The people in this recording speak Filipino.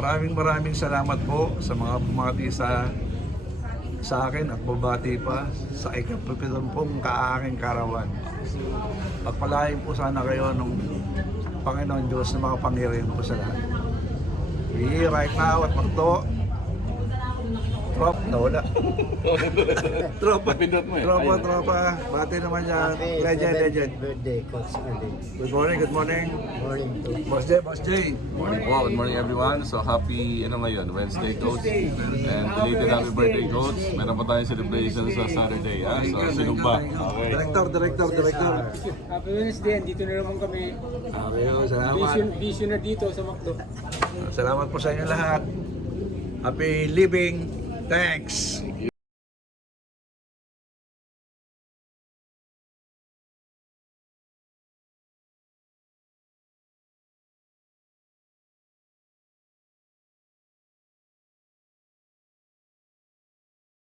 Maraming salamat po sa mga bumati sa akin at bumati pa sa ika-70 kaaking karawan. Pagpalain po sana kayo ng Panginoon Diyos na makapangyarihan po sa lahat. We right now at Magto. Trop, nawala. Tropa, Napindot mo eh. tropa. Bati naman yan. Legend. Birthday, Coach Uli. Good morning. Morning to Boss J. Morning po, good morning everyone. So happy, ngayon, Wednesday, Coach. And belated happy birthday, Coach. Meron pa tayong celebration sa Saturday, ha? So, sinumba. Okay. Director. Happy Wednesday, dito na naman kami. Salamat. Vision na dito sa Macdo. Salamat po sa inyo lahat. Happy living. Thanks.